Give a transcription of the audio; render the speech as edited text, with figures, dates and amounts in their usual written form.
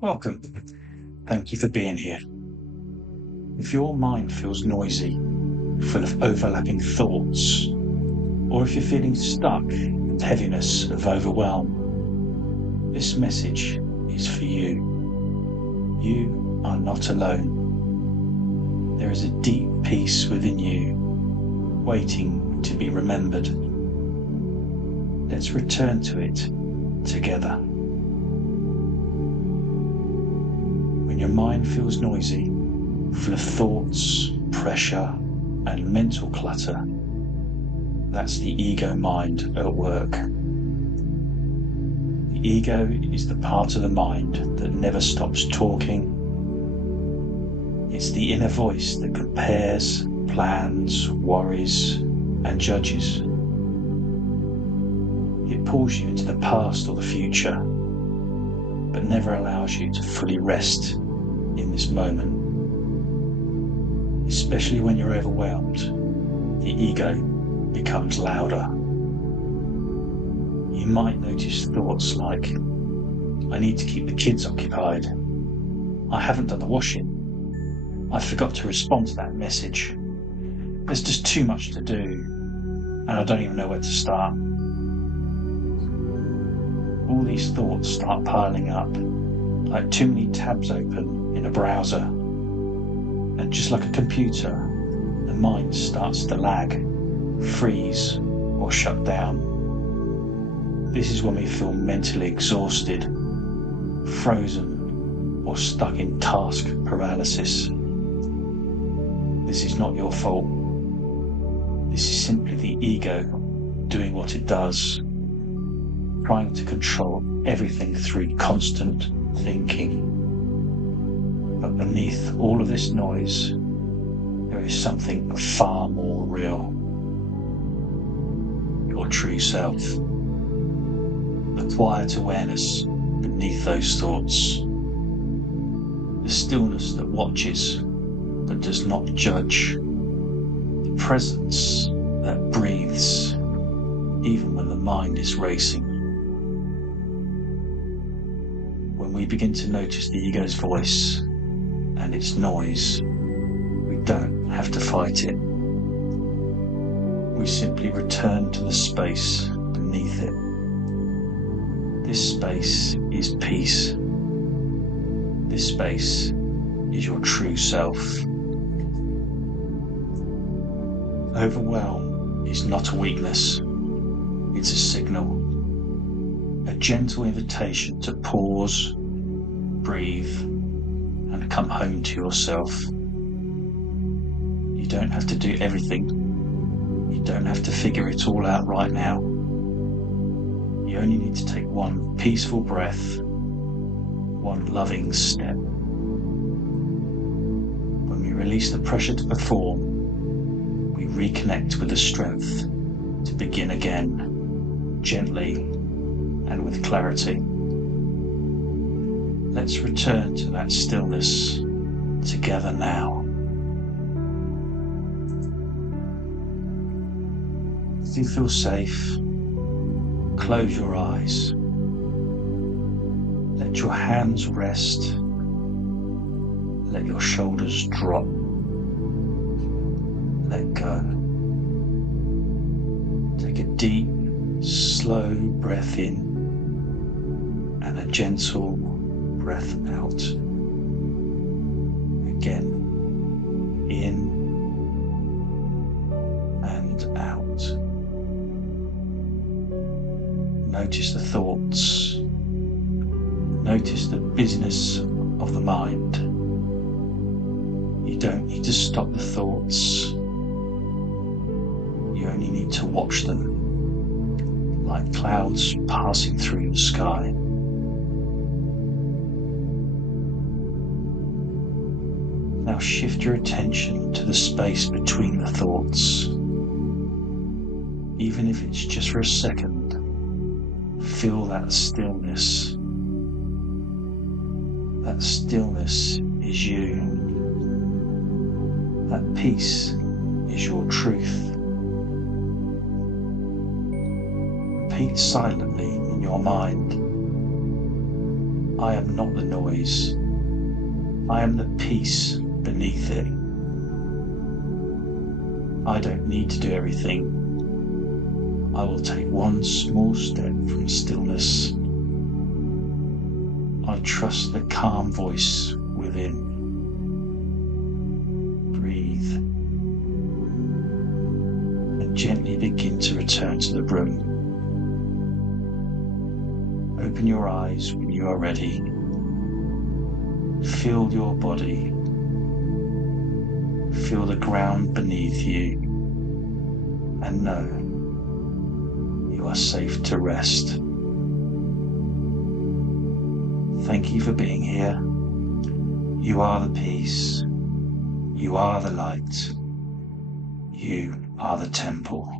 Welcome. Thank you for being here. If your mind feels noisy, full of overlapping thoughts, or if you're feeling stuck with heaviness of overwhelm, this message is for you. You are not alone. There is a deep peace within you, waiting to be remembered. Let's return to it together. When your mind feels noisy, full of thoughts, pressure, and mental clutter, that's the ego mind at work. The ego is the part of the mind that never stops talking. It's the inner voice that compares, plans, worries, and judges. It pulls you into the past or the future, but never allows you to fully rest in this moment. Especially when you're overwhelmed, the ego becomes louder. You might notice thoughts like, I need to keep the kids occupied. I haven't done the washing. I forgot to respond to that message. There's just too much to do, and I don't even know where to start. All these thoughts start piling up, like too many tabs open in a browser. And just like a computer, the mind starts to lag, freeze, or shut down. This is when we feel mentally exhausted, frozen, or stuck in task paralysis. This is not your fault. This is simply the ego doing what it does, trying to control everything through constant thinking. But beneath all of this noise, there is something far more real. Your true self. The quiet awareness beneath those thoughts. The stillness that watches but does not judge. The presence that breathes even when the mind is racing. When we begin to notice the ego's voice and its noise, we don't have to fight it. We simply return to the space beneath it. This space is peace. This space is your true self. Overwhelm is not a weakness. It's a signal. A gentle invitation to pause, breathe, and come home to yourself. You don't have to do everything. You don't have to figure it all out right now. You only need to take one peaceful breath, one loving step. When we release the pressure to perform, we reconnect with the strength to begin again, gently and with clarity. Let's return to that stillness together now. If you feel safe, close your eyes. Let your hands rest. Let your shoulders drop. Let go. Take a deep, slow breath in and a gentle breath out. Again, in and out. Notice the thoughts. Notice the busyness of the mind. You don't need to stop the thoughts. You only need to watch them, like clouds passing through the sky. Now shift your attention to the space between the thoughts. Even if it's just for a second, feel that stillness. That stillness is you. That peace is your truth. Repeat silently in your mind. I am not the noise. I am the peace beneath it. I don't need to do everything. I will take one small step from stillness. I trust the calm voice within. Breathe and gently begin to return to the room. Open your eyes when you are ready. Feel your body. Feel the ground beneath you, and know you are safe to rest. Thank you for being here. You are the peace. You are the light. You are the temple.